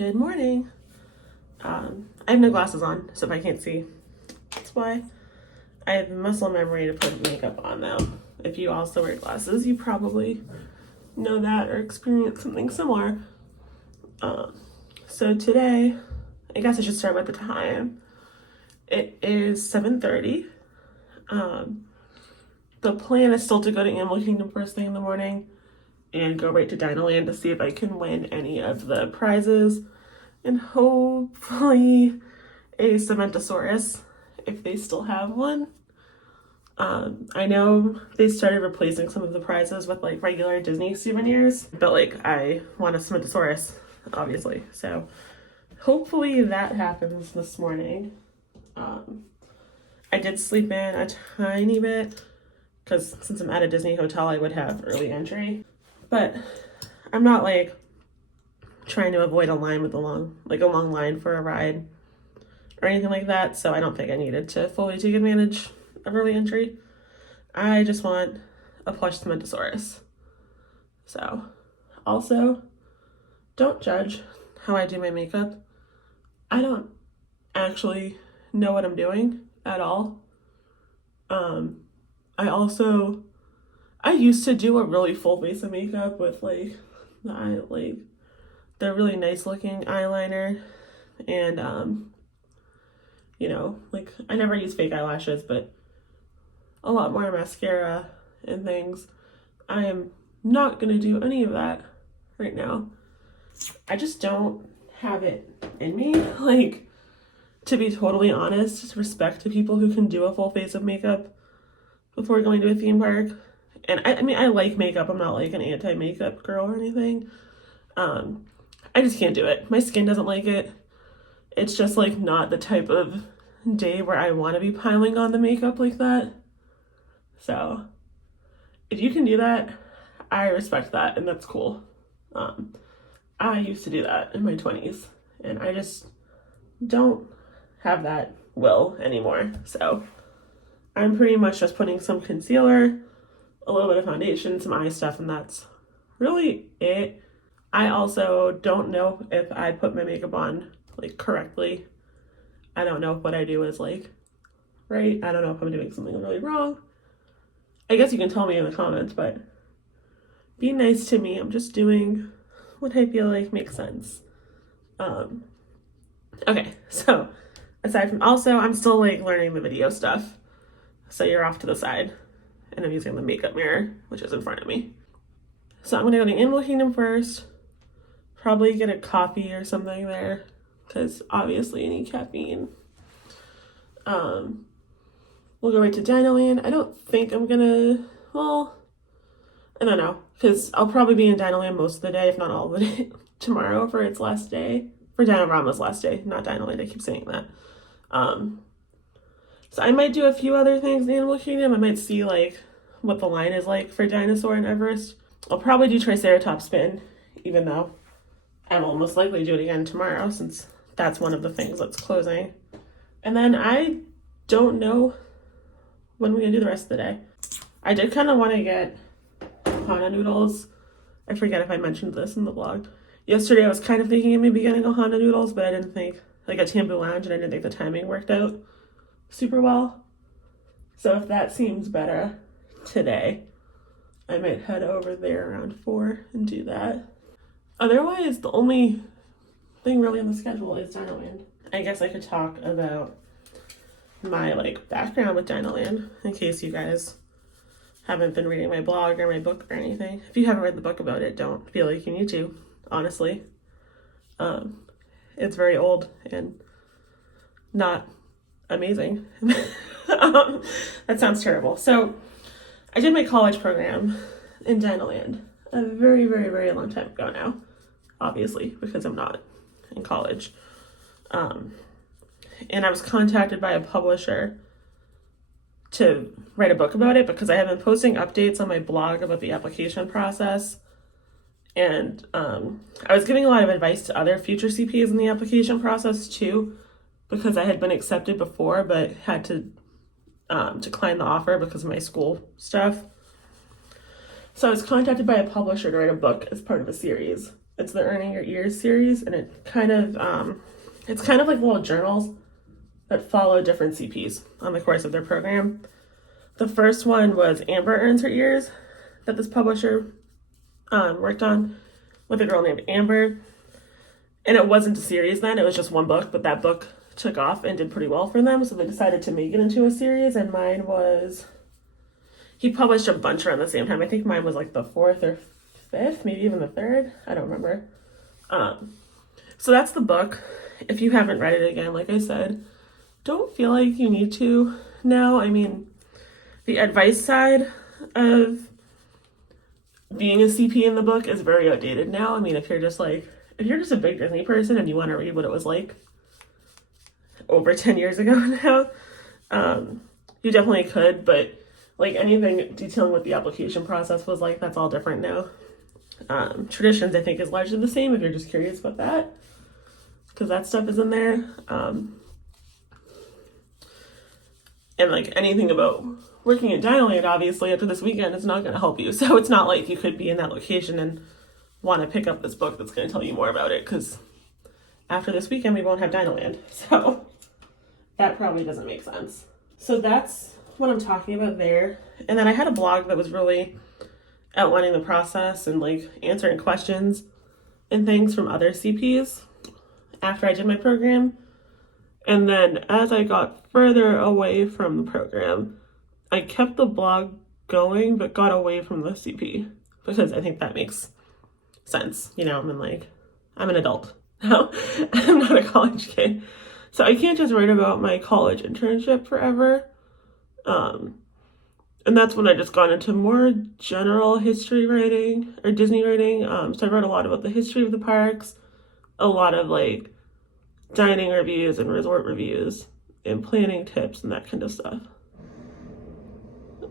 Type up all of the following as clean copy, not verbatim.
Good morning. I have no glasses on, so if I can't see, that's why. I have muscle memory to put makeup on though. If you also wear glasses, you probably know that or experience something similar. So today, I guess I should start with the time. It is 7:30. The plan is still to go to Animal Kingdom first thing in the morning and go right to DinoLand to see if I can win any of the prizes and hopefully a Cementosaurus if they still have one. I know they started replacing some of the prizes with like regular Disney souvenirs, but like I want a Cementosaurus, obviously. So hopefully that happens this morning. I did sleep in a tiny bit because since I'm at a Disney hotel, I would have early entry. But I'm not like trying to avoid a line with a long line for a ride or anything like that. So I don't think I needed to fully take advantage of early entry. I just want a plush Cementosaurus. So also, don't judge how I do my makeup. I don't actually know what I'm doing at all. I used to do a really full face of makeup with like the really nice looking eyeliner and I never use fake eyelashes, but a lot more mascara and things. I am not gonna do any of that right now. I just don't have it in me. Like, to be totally honest, respect to people who can do a full face of makeup before going to a theme park. And I mean, I like makeup. I'm not like an anti-makeup girl or anything. I just can't do it. My skin doesn't like it. It's just like not the type of day where I want to be piling on the makeup like that. So if you can do that, I respect that and that's cool. I used to do that in my 20s and I just don't have that will anymore. So I'm pretty much just putting some concealer, a little bit of foundation, some eye stuff, and that's really it. I also don't know if I put my makeup on like correctly. I don't know if what I do is like right. I don't know if I'm doing something really wrong. I guess you can tell me in the comments, but be nice to me. I'm just doing what I feel like makes sense. Okay, so aside from I'm still like learning the video stuff. So you're off to the side and I'm using the makeup mirror, which is in front of me. So I'm gonna go to Animal Kingdom first, probably get a coffee or something there because obviously I need caffeine. We'll go right to DinoLand. I don't think I'm gonna, I don't know, because I'll probably be in DinoLand most of the day, if not all of the day, tomorrow for its last day. For Dino-Rama's last day, not DinoLand, I keep saying that. So I might do a few other things in Animal Kingdom. I might see like what the line is like for Dinosaur and Everest. I'll probably do Triceratops spin, even though I will most likely do it again tomorrow since that's one of the things that's closing. And then I don't know when we're gonna do the rest of the day. I did kind of want to get Hana noodles. I forget if I mentioned this in the vlog. Yesterday I was kind of thinking of maybe getting a Hana noodles, but I didn't think, like a Tambu Lounge, and I didn't think the timing worked out super well. So if that seems better today, I might head over there around 4 and do that. Otherwise, the only thing really on the schedule is DinoLand. I guess I could talk about my like background with DinoLand in case you guys haven't been reading my blog or my book or anything. If you haven't read the book about it, don't feel like you need to, honestly. It's very old and not amazing. That sounds terrible. So I did my college program in DinoLand a very, very, very long time ago now, obviously, because I'm not in college. And I was contacted by a publisher to write a book about it because I have been posting updates on my blog about the application process. And I was giving a lot of advice to other future CPAs in the application process too, because I had been accepted before but had to decline the offer because of my school stuff. So I was contacted by a publisher to write a book as part of a series. It's the Earning Your Ears series, and it's kind of like little journals that follow different CPs on the course of their program. The first one was Amber Earns Her Ears, that this publisher worked on with a girl named Amber. And it wasn't a series then, it was just one book, but that book took off and did pretty well for them, so they decided to make it into a series, and mine was, he published a bunch around the same time. I think mine was like the 4th or 5th, maybe even the 3rd, I don't remember. So that's the book. If you haven't read it, again, like I said, don't feel like you need to now. I mean, the advice side of being a CP in the book is very outdated now. I mean, if you're just a big Disney person and you want to read what it was like over 10 years ago now, you definitely could, but like anything detailing what the application process was like, that's all different now. Traditions, I think, is largely the same if you're just curious about that, because that stuff is in there. And like anything about working at DinoLand, obviously, after this weekend, it's not going to help you. So it's not like you could be in that location and want to pick up this book that's going to tell you more about it, because after this weekend, we won't have DinoLand. So that probably doesn't make sense. So that's what I'm talking about there. And then I had a blog that was really outlining the process and like answering questions and things from other CPs after I did my program. And then as I got further away from the program, I kept the blog going, but got away from the CP, because I think that makes sense. You know, I'm an adult now. I'm not a college kid. So I can't just write about my college internship forever. And that's when I just got into more general history writing or Disney writing. So I wrote a lot about the history of the parks, a lot of like dining reviews and resort reviews and planning tips and that kind of stuff.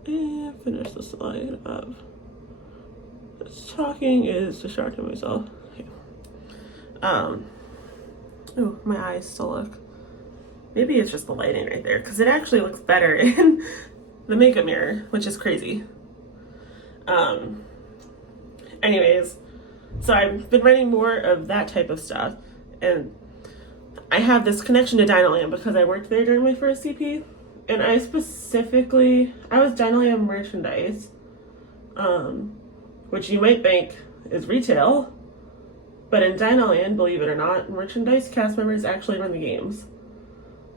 And finish the slide of this talking is distracting myself. Okay. Oh, my eyes still look. Maybe it's just the lighting right there, because it actually looks better in the makeup mirror, which is crazy. Anyways, so I've been writing more of that type of stuff, and I have this connection to DinoLand because I worked there during my first CP, and I was DinoLand merchandise, which you might think is retail, but in DinoLand, believe it or not, merchandise cast members actually run the games.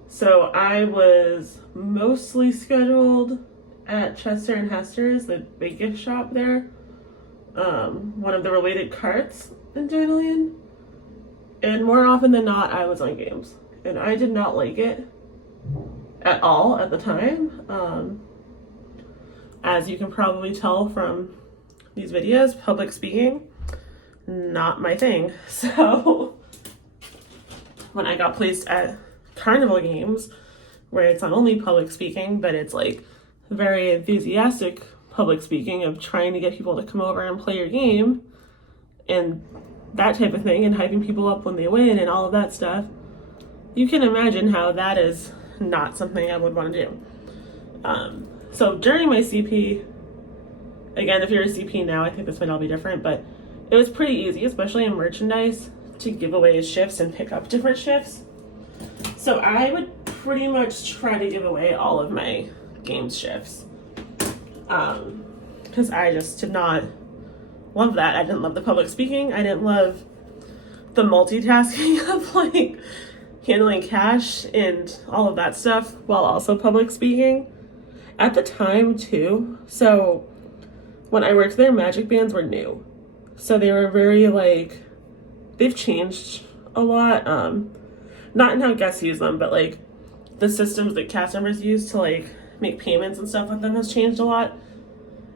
So I was mostly scheduled at Chester and Hester's, the big gift shop there, one of the related carts in DinoLand. And more often than not, I was on games. And I did not like it at all at the time. As you can probably tell from these videos, public speaking, not my thing. So when I got placed at Carnival Games, where it's not only public speaking, but it's like very enthusiastic public speaking of trying to get people to come over and play your game and that type of thing, and hyping people up when they win and all of that stuff, you can imagine how that is not something I would want to do. So during my CP, again, if you're a CP now, I think this might all be different, but it was pretty easy, especially in merchandise, to give away shifts and pick up different shifts. So I would pretty much try to give away all of my games shifts, because I just did not love that. I didn't love the public speaking. I didn't love the multitasking of like handling cash and all of that stuff while also public speaking at the time too. So when I worked there, magic bands were new, so they were very like, they've changed a lot, not in how guests use them, but like the systems that cast members use to like make payments and stuff with them has changed a lot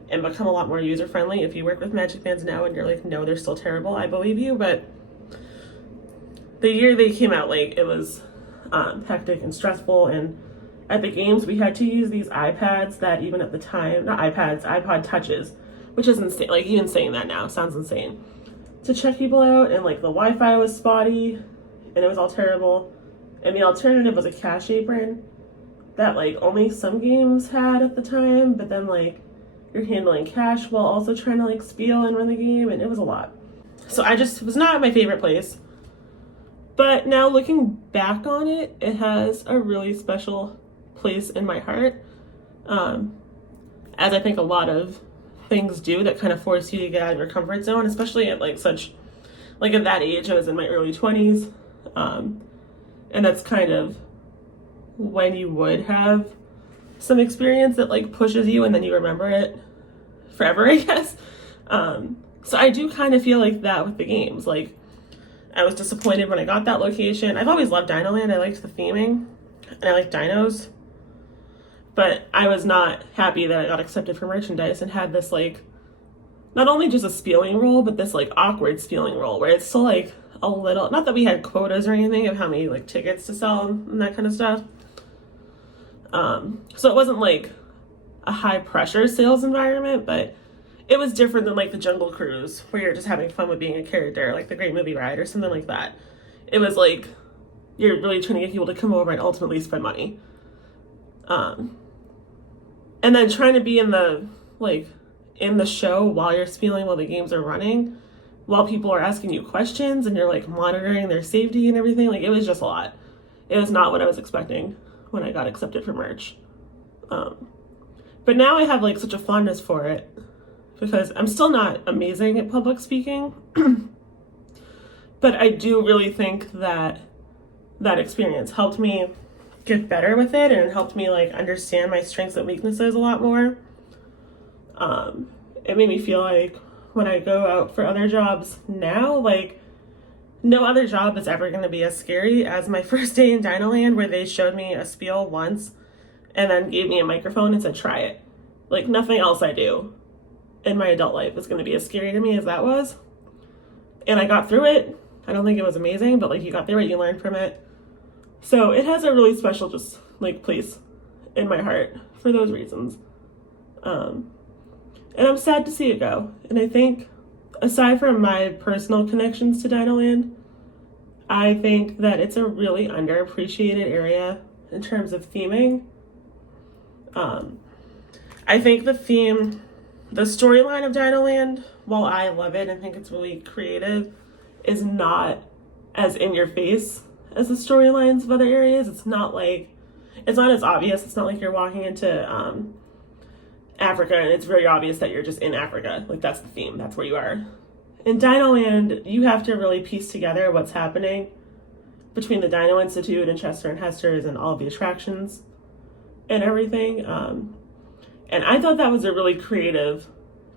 and become a lot more user friendly. If you work with magic bands now and you're like, no, they're still terrible, I believe you, but the year they came out, like, it was hectic and stressful, and at the games we had to use these iPads that even at the time, not iPads, iPod touches, which is insane. Like, even saying that now sounds insane, to check people out, and like the Wi-Fi was spotty and it was all terrible, and the alternative was a cash apron that like only some games had at the time, but then like you're handling cash while also trying to like spiel and run the game, and it was a lot. So I just, it was not my favorite place. But now looking back on it, it has a really special place in my heart. As I think a lot of things do that kind of force you to get out of your comfort zone, especially at like such, like at that age, I was in my early 20s. And that's kind of when you would have some experience that like pushes you and then you remember it forever, I guess. So I do kind of feel like that with the games. Like, I was disappointed when I got that location. I've always loved DinoLand. I liked the theming and I like dinos. But I was not happy that I got accepted for merchandise and had this like, not only just a spieling role, but this like awkward spieling role where it's still like a little, not that we had quotas or anything of how many like tickets to sell and that kind of stuff. So it wasn't like a high pressure sales environment, but it was different than like the Jungle Cruise where you're just having fun with being a character, like the Great Movie Ride or something like that. It was like you're really trying to get people to come over and ultimately spend money. And then trying to be in the show while you're spieling, while the games are running, while people are asking you questions and you're like monitoring their safety and everything. Like, it was just a lot. It was not what I was expecting when I got accepted for merch. But now I have like such a fondness for it because I'm still not amazing at public speaking. But I do really think that that experience helped me get better with it and helped me like understand my strengths and weaknesses a lot more. It made me feel like when I go out for other jobs now, like no other job is ever going to be as scary as my first day in DinoLand, where they showed me a spiel once and then gave me a microphone and said, try it. Like, nothing else I do in my adult life is going to be as scary to me as that was. And I got through it. I don't think it was amazing, but like, you got through it, you learned from it. So it has a really special just like place in my heart for those reasons. And I'm sad to see it go. And I think aside from my personal connections to DinoLand, I think that it's a really underappreciated area in terms of theming. I think the storyline of DinoLand, while I love it and think it's really creative, is not as in your face as the storylines of other areas. It's not as obvious. It's not like you're walking into Africa and it's very obvious that you're just in Africa. Like, that's the theme. That's where you are. In DinoLand, you have to really piece together what's happening between the Dino Institute and Chester and Hester's and all of the attractions and everything. And I thought that was a really creative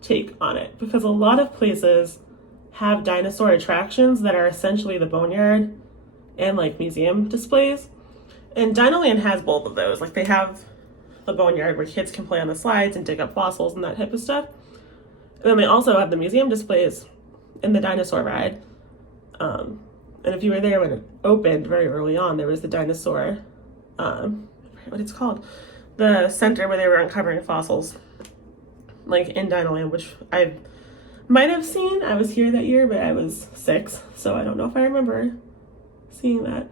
take on it because a lot of places have dinosaur attractions that are essentially the boneyard and like museum displays. And DinoLand has both of those. Like, they have the boneyard where kids can play on the slides and dig up fossils and that type of stuff. And then they also have the museum displays in the dinosaur ride. And if you were there when it opened very early on, there was the dinosaur, what it's called, the center where they were uncovering fossils, like in DinoLand, which I might have seen. I was here that year, but I was 6, so I don't know if I remember seeing that.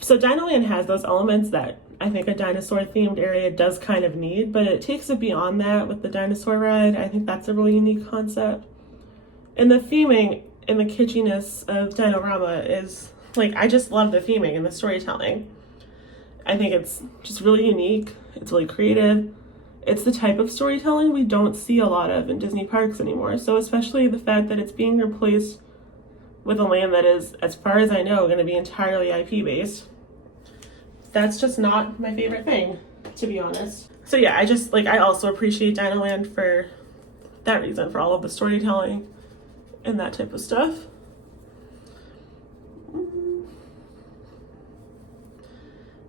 So DinoLand has those elements that I think a dinosaur themed area does kind of need, but it takes it beyond that with the dinosaur ride. I think that's a really unique concept. And the theming and the kitschiness of Dino-Rama is like, I just love the theming and the storytelling. I think it's just really unique. It's really creative. It's the type of storytelling we don't see a lot of in Disney parks anymore. So especially the fact that it's being replaced with a land that is, as far as I know, going to be entirely IP based. That's just not my favorite thing, to be honest. So yeah, I also appreciate DinoLand for that reason, for all of the storytelling and that type of stuff.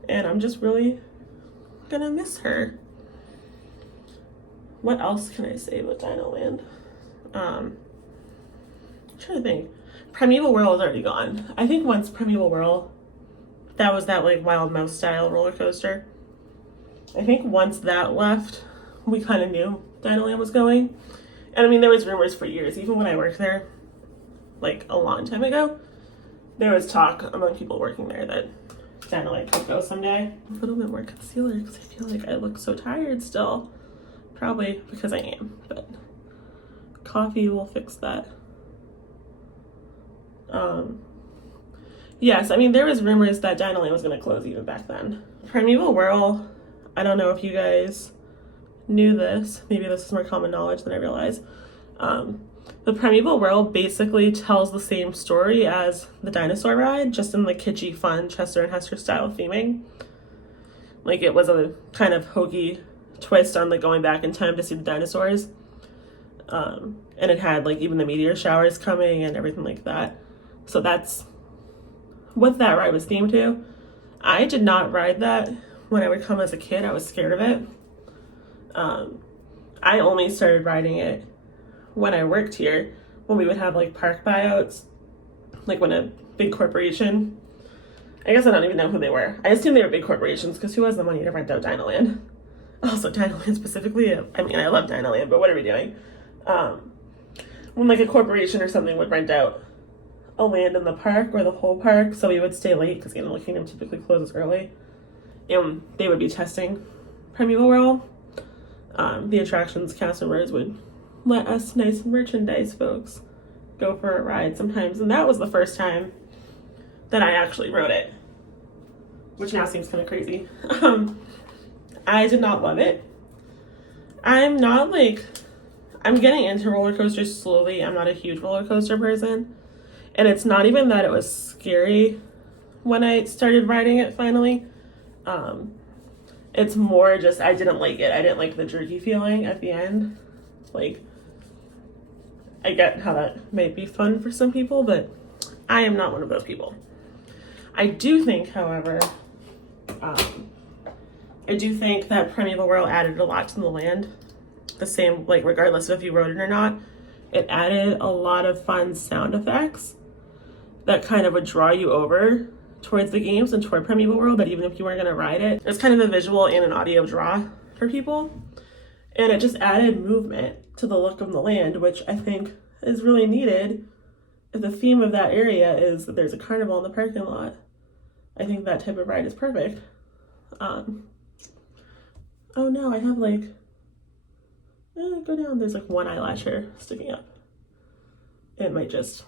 And I'm just really gonna miss her. What else can I say about DinoLand? I'm trying to think. Primeval Whirl is already gone. I think once Primeval Whirl, that was that like Wild Mouse style roller coaster. I think once that left, we kind of knew DinoLand was going. And I mean, there was rumors for years, even when I worked there, like a long time ago, there was talk among people working there that DinoLand could go someday. A little bit more concealer because I feel like I look so tired still. Probably because I am, but coffee will fix that. Yes, I mean, there was rumors that DinoLand was going to close even back then. Primeval Whirl, I don't know if you guys knew this. Maybe this is more common knowledge than I realize. The Primeval Whirl basically tells the same story as the dinosaur ride, just in the kitschy, fun Chester and Hester style theming. Like, it was a kind of hokey twist on like going back in time to see the dinosaurs. And it had like even the meteor showers coming and everything like that. So that's what that ride was themed to. I did not ride that when I would come as a kid. I was scared of it. I only started riding it when I worked here, when we would have like park buyouts, like when a big corporation, I guess I don't even know who they were. I assume they were big corporations because who has the money to rent out DinoLand? Also, DinoLand specifically, I mean, I love DinoLand, but what are we doing? When like a corporation or something would rent out a land in the park or the whole park, so we would stay late because Animal Kingdom typically closes early, and they would be testing Primeval Whirl. The attractions customers would let us nice merchandise folks go for a ride sometimes, and that was the first time that I actually rode it, which now seems kind of crazy. I did not love it. I'm getting into roller coasters slowly. I'm not a huge roller coaster person. And it's not even that it was scary when I started riding it finally. It's more just I didn't like it. I didn't like the jerky feeling at the end. Like, I get how that might be fun for some people, but I am not one of those people. I do think, however, that Primeval Whirl added a lot to the land. The same, like, regardless of if you rode it or not, it added a lot of fun sound effects that kind of would draw you over towards the games and toward Primeval Whirl, that even if you weren't going to ride it, it's kind of a visual and an audio draw for people. And it just added movement to the look of the land, which I think is really needed if the theme of that area is that there's a carnival in the parking lot. I think that type of ride is perfect. Oh no, I have like, go down, there's like one eyelash here sticking up. It might just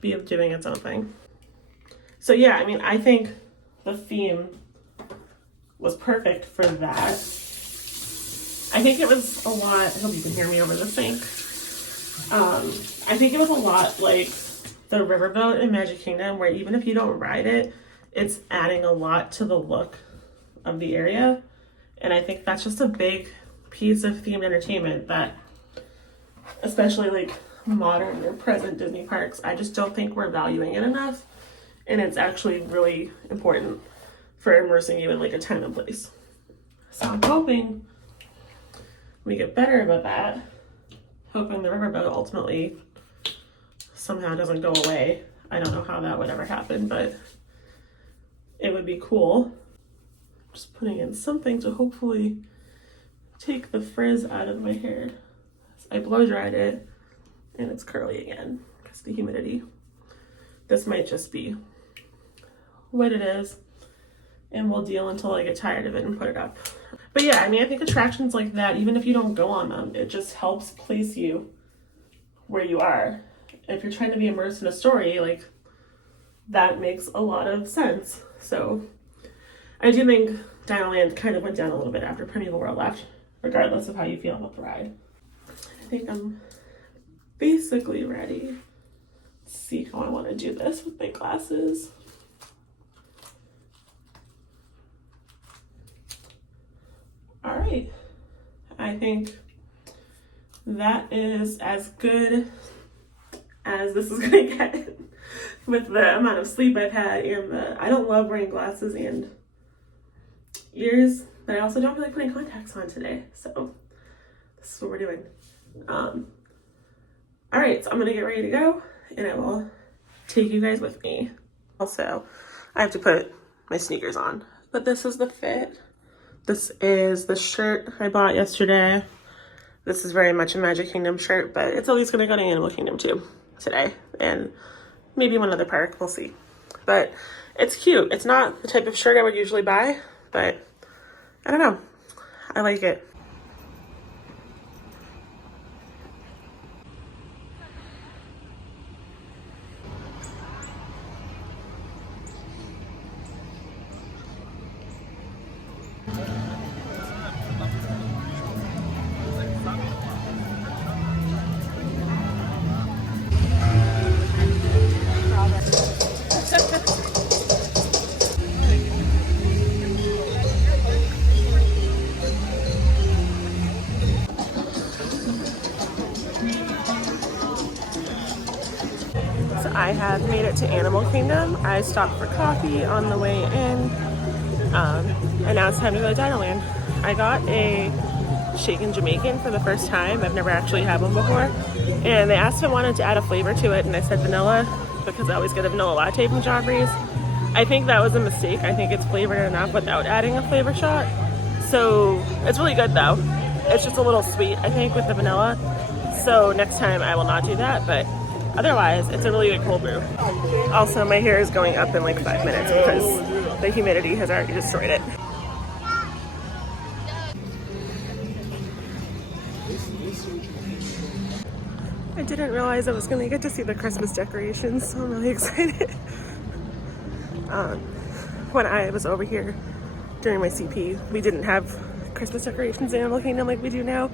be doing its own thing. So yeah, I mean, I think the theme was perfect for that. I think it was a lot, I hope you can hear me over the sink. I think it was a lot like the riverboat in Magic Kingdom, where even if you don't ride it, it's adding a lot to the look of the area. And I think that's just a big piece of themed entertainment that, especially like modern or present Disney parks, I just don't think we're valuing it enough. And it's actually really important for immersing you in like a time and place. So I'm hoping we get better about that. Hoping the riverboat ultimately somehow doesn't go away. I don't know how that would ever happen, but it would be cool. Just putting in something to hopefully take the frizz out of my hair. I blow dried it and it's curly again because of the humidity. This might just be what it is, and we'll deal until I get tired of it and put it up. But yeah, I mean, I think attractions like that, even if you don't go on them, it just helps place you where you are. If you're trying to be immersed in a story, like, that makes a lot of sense. So I do think DinoLand kind of went down a little bit after Primeval Whirl left, regardless of how you feel about the ride. I think I'm basically ready. Let's see how I want to do this with my glasses. All right, I think that is as good as this is gonna get with the amount of sleep I've had, and I don't love wearing glasses and ears, but I also don't feel like putting contacts on today, so this is what we're doing. All right, so I'm gonna get ready to go, and I will take you guys with me. Also, I have to put my sneakers on, but this is the fit. This is the shirt I bought yesterday. This is very much a Magic Kingdom shirt, but it's at least gonna go to Animal Kingdom too today, and maybe one other park, we'll see. But it's cute. It's not the type of shirt I would usually buy, but I don't know. I like it. I have made it to Animal Kingdom. I stopped for coffee on the way in, and now it's time to go to DinoLand. I got a shaken Jamaican for the first time. I've never actually had one before, and they asked if I wanted to add a flavor to it, and I said vanilla because I always get a vanilla latte from Joffrey's. I think that was a mistake. I think it's flavored enough without adding a flavor shot. So it's really good though. It's just a little sweet, I think, with the vanilla. So next time I will not do that, but otherwise it's a really good cold brew. Also, my hair is going up in like 5 minutes because the humidity has already destroyed it. I didn't realize I was gonna get to see the Christmas decorations, so I'm really excited. When I was over here during my CP, we didn't have Christmas decorations in Animal Kingdom like we do now.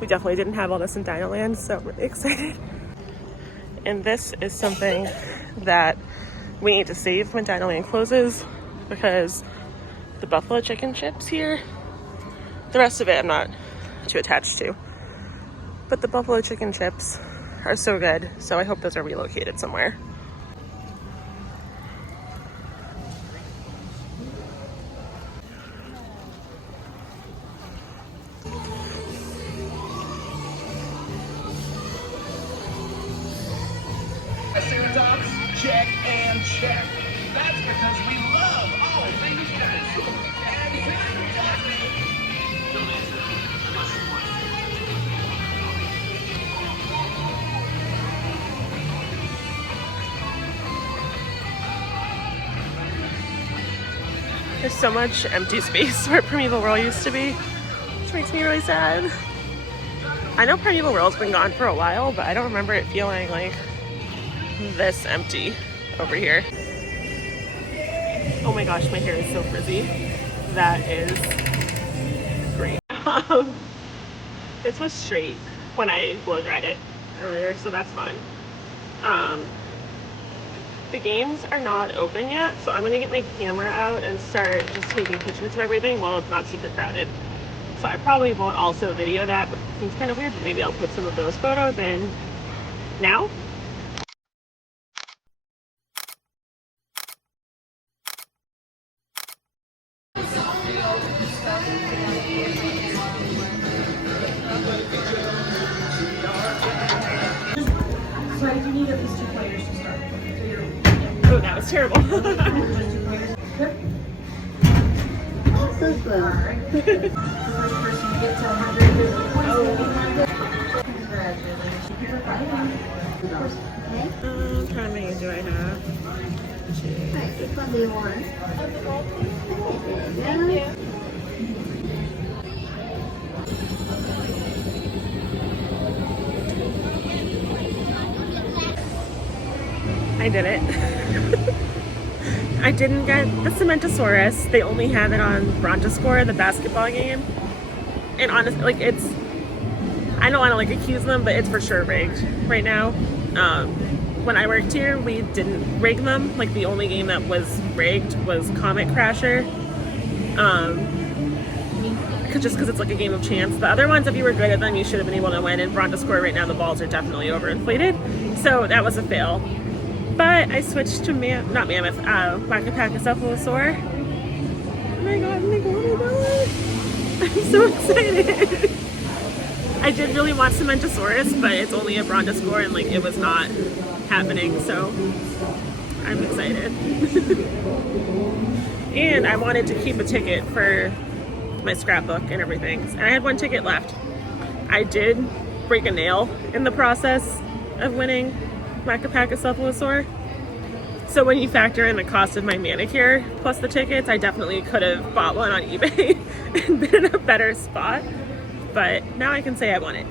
We definitely didn't have all this in DinoLand, so I'm really excited. And this is something that we need to save when DinoLand closes, because the buffalo chicken chips here, the rest of it I'm not too attached to, but the buffalo chicken chips are so good, so I hope those are relocated somewhere. Check and check. That's because we love all things dinosaur. There's so much empty space where Primeval World used to be, which makes me really sad. I know Primeval World's been gone for a while, but I don't remember it feeling like this empty over here. Oh my gosh, my hair is so frizzy. That is great. This was straight when I blow dried it earlier, so that's fun. The games are not open yet, so I'm gonna get my camera out and start just taking pictures of everything while it's not super crowded. So I probably won't also video that, but it seems kind of weird, but maybe I'll put some of those photos in now. So I do need at least 2 players to start. Oh, that was terrible. The first person to get to 150 points will be handed. Congratulations. How many do I have? 2. Alright, which one do you want? There you go. I did it. I didn't get the Cementosaurus. They only have it on Brontosaur, the basketball game. And honestly, like, it's, I don't want to like accuse them, but it's for sure rigged right now. When I worked here, we didn't rig them. Like, the only game that was rigged was Comet Crasher. Just because it's like a game of chance. The other ones, if you were good at them, you should have been able to win. And Brontosaur right now, the balls are definitely overinflated. So that was a fail. But I switched to Macapachycephalosaur. Oh my god, I'm so excited. I did really want Cementosaurus, but it's only a Brontosaur and like it was not happening, so I'm excited. And I wanted to keep a ticket for my scrapbook and everything. And I had 1 ticket left. I did break a nail in the process of winning Macapachycephalosaur. So when you factor in the cost of my manicure plus the tickets, I definitely could have bought one on eBay and been in a better spot. But now I can say I won it.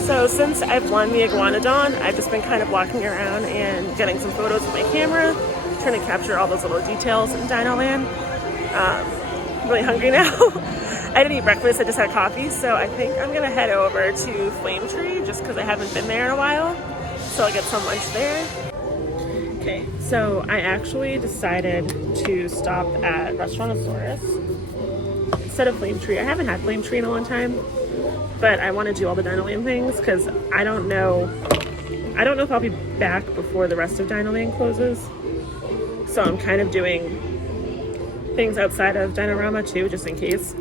So since I've won the Iguanodon, I've just been kind of walking around and getting some photos with my camera, trying to capture all those little details in DinoLand. I'm really hungry now. I didn't eat breakfast, I just had coffee, so I think I'm gonna head over to Flame Tree just because I haven't been there in a while. So I'll get some lunch there. Okay, so I actually decided to stop at Restaurantosaurus instead of Flame Tree. I haven't had Flame Tree in a long time, but I want to do all the DinoLand things because I don't know if I'll be back before the rest of DinoLand closes. So I'm kind of doing things outside of Dino-Rama too, just in case.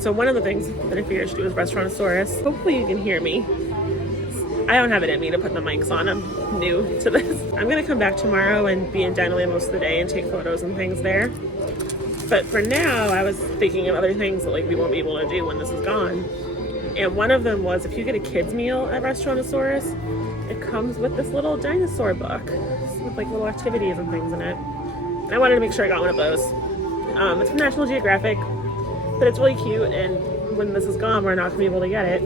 So one of the things that I figured I should do is Restaurantosaurus. Hopefully you can hear me. I don't have it in me to put the mics on. I'm new to this. I'm gonna come back tomorrow and be in DinoLand most of the day and take photos and things there. But for now, I was thinking of other things that like we won't be able to do when this is gone. And one of them was if you get a kid's meal at Restaurantosaurus, it comes with this little dinosaur book with like little activities and things in it. And I wanted to make sure I got one of those. It's from National Geographic, but it's really cute, and when this is gone, we're not gonna be able to get it.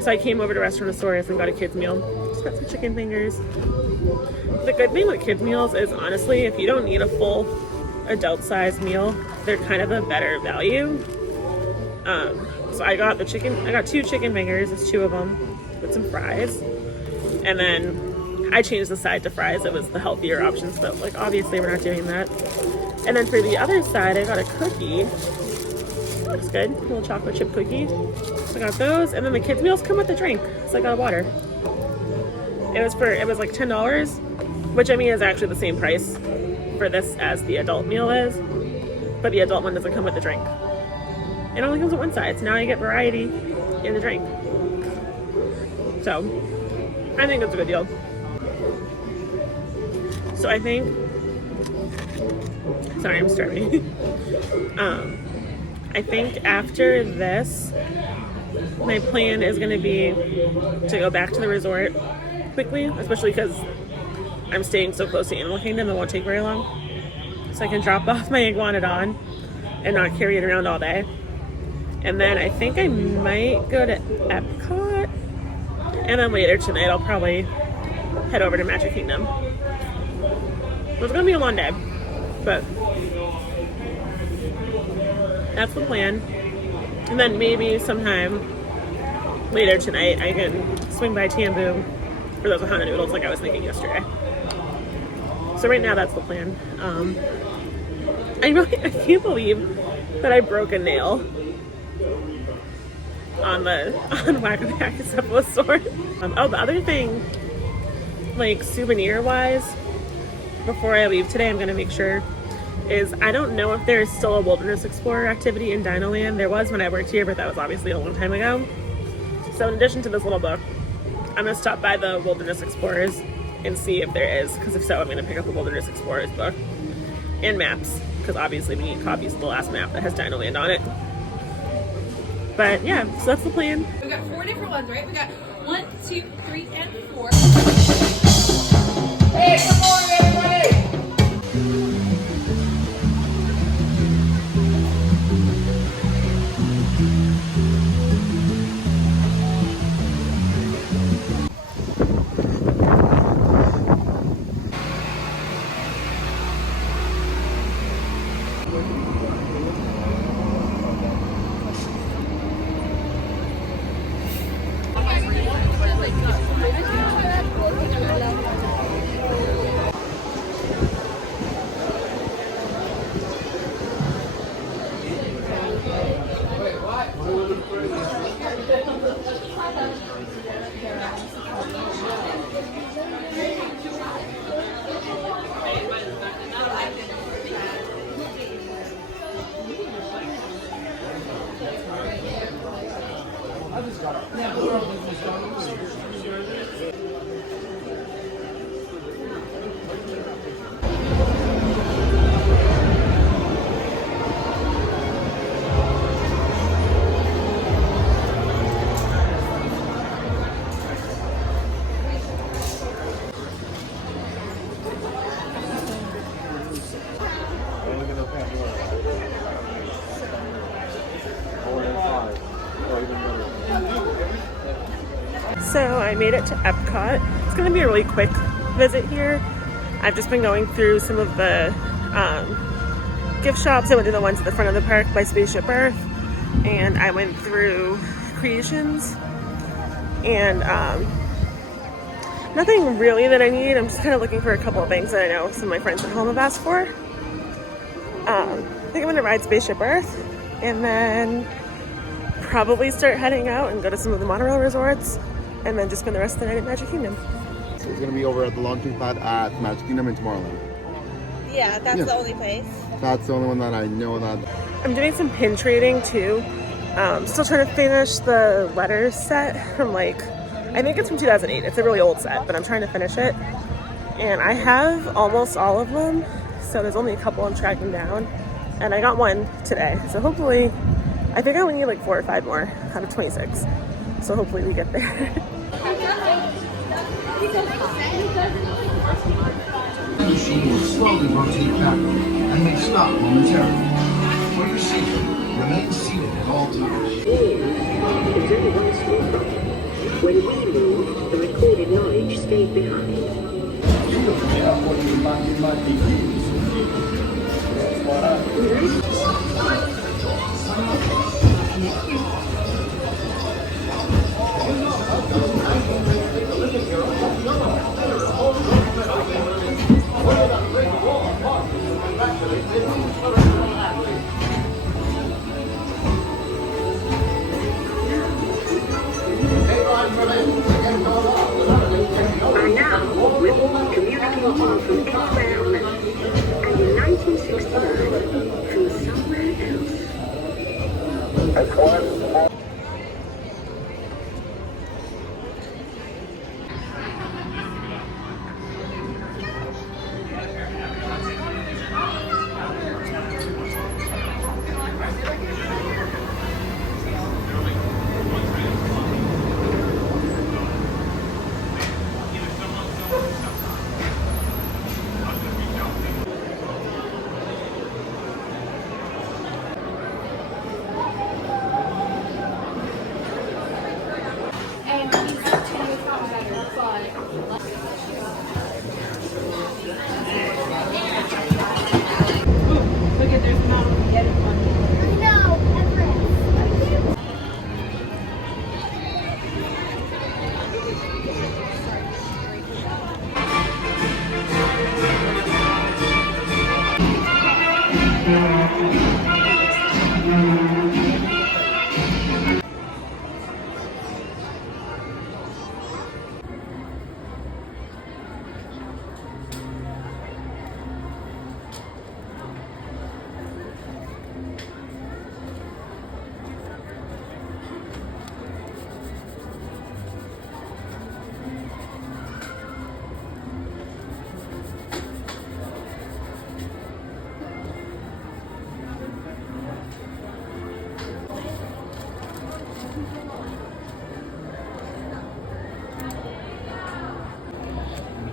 So I came over to Restaurantosaurus and got a kid's meal. Just got some chicken fingers. The good thing with kids meals is honestly, if you don't need a full adult size meal, they're kind of a better value. So I got 2 chicken fingers, there's 2 of them, with some fries. And then I changed the side to fries. It was the healthier option, so like obviously we're not doing that. And then for the other side, I got a cookie. Looks good, a little chocolate chip cookie. So I got those, and then the kids meals come with a drink. So I got water. It was like $10, which I mean is actually the same price for this as the adult meal is, but the adult one doesn't come with a drink. It only comes with one side, so now you get variety in the drink. So I think that's a good deal. So I think, sorry, I'm starving. I think after this, my plan is going to be to go back to the resort quickly, especially because I'm staying so close to Animal Kingdom, it won't take very long. So I can drop off my iguanodon and not carry it around all day. And then I think I might go to EPCOT. And then later tonight, I'll probably head over to Magic Kingdom. It's going to be a long day, but that's the plan. And then maybe sometime later tonight, I can swing by Tambu for those Ohana noodles like I was thinking yesterday. So right now, that's the plan. I can't believe that I broke a nail on Whack-A-Pack-Cephalosaurus. The other thing, like souvenir-wise, before I leave today, I'm going to make sure, is I don't know if there's still a Wilderness Explorer activity in DinoLand. There was when I worked here, but that was obviously a long time ago. So in addition to this little book, I'm going to stop by the Wilderness Explorers and see if there is, because if so, I'm going to pick up the Wilderness Explorers book and maps, because obviously we need copies of the last map that has DinoLand on it. But yeah, so that's the plan. We got 4 different ones, right? We got 1, 2, 3, and 4. Hey, good morning, everybody! So I made it to EPCOT. It's going to be a really quick visit here. I've just been going through some of the gift shops. I went to the ones at the front of the park by Spaceship Earth, and I went through Creations, and nothing really that I need. I'm just kind of looking for a couple of things that I know some of my friends at home have asked for. I think I'm going to ride Spaceship Earth, and then probably start heading out and go to some of the monorail resorts. and then just spend the rest of the night at Magic Kingdom. So it's gonna be over at the launching pad at Magic Kingdom in Tomorrowland. Yeah, that's the only place. That's the only one that I know that. I'm doing some pin trading too. Still trying to finish the letters set from like, I think it's from 2008. It's a really old set, but I'm trying to finish it. And I have almost all of them. So there's only a couple I'm tracking down. And I got one today. So hopefully, I think I only need like 4 or 5 more out of 26. So hopefully we get there. The machine will slowly rotate backward and may stop momentarily. For your safety, remain seated at all times. When we moved, the recorded knowledge stayed behind. By now, we're all communicating from anywhere on Earth. And in 1969, from somewhere else.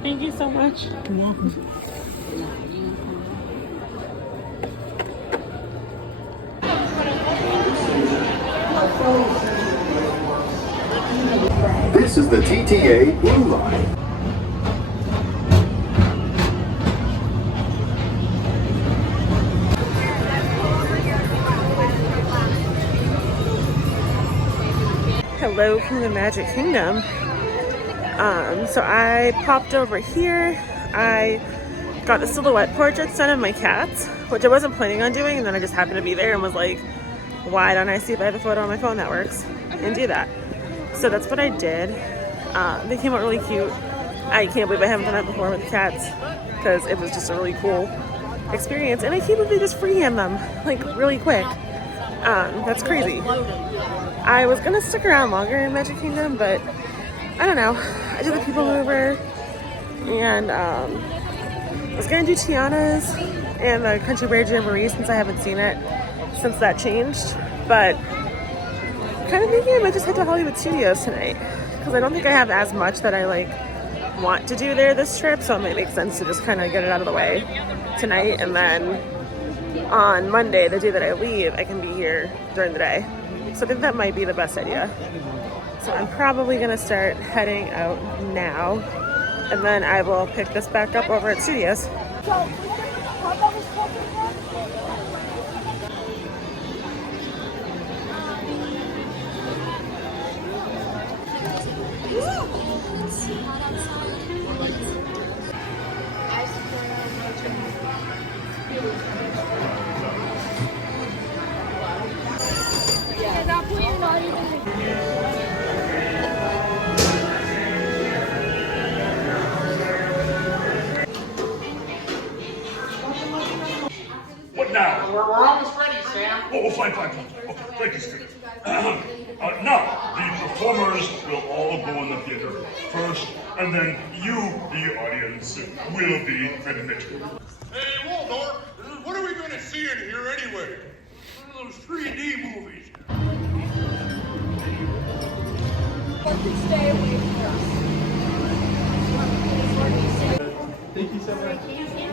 Thank you so much. You're welcome. This is the TTA Blue Line. Hello from the Magic Kingdom. So I popped over here. I got the silhouette portraits done of my cats, which I wasn't planning on doing, and then I just happened to be there and was like, why don't I see if I have a photo on my phone that works, and do that. So that's what I did. They came out really cute. I can't believe I haven't done that before with the cats, because it was just a really cool experience, and I can't believe they just freehand them like really quick. That's crazy. I was gonna stick around longer in Magic Kingdom, but I don't know. I did the People Mover, and I was gonna do Tiana's and the Country Bear Jamboree since I haven't seen it since that changed. But kind of thinking I might just head to Hollywood Studios tonight, because I don't think I have as much that I like want to do there this trip, so it might make sense to just kind of get it out of the way tonight, and then on Monday, the day that I leave, I can be here during the day. So I think that might be the best idea. So I'm probably gonna start heading out now, and then I will pick this back up over at Studios. Oh, fine. Okay, thank you, Steve. Now, the performers will all go in the theater first, and then you, the audience, will be admitted. Hey, Waldorf, what are we going to see in here anyway? One of those 3D movies. Stay away from us. Thank you so much.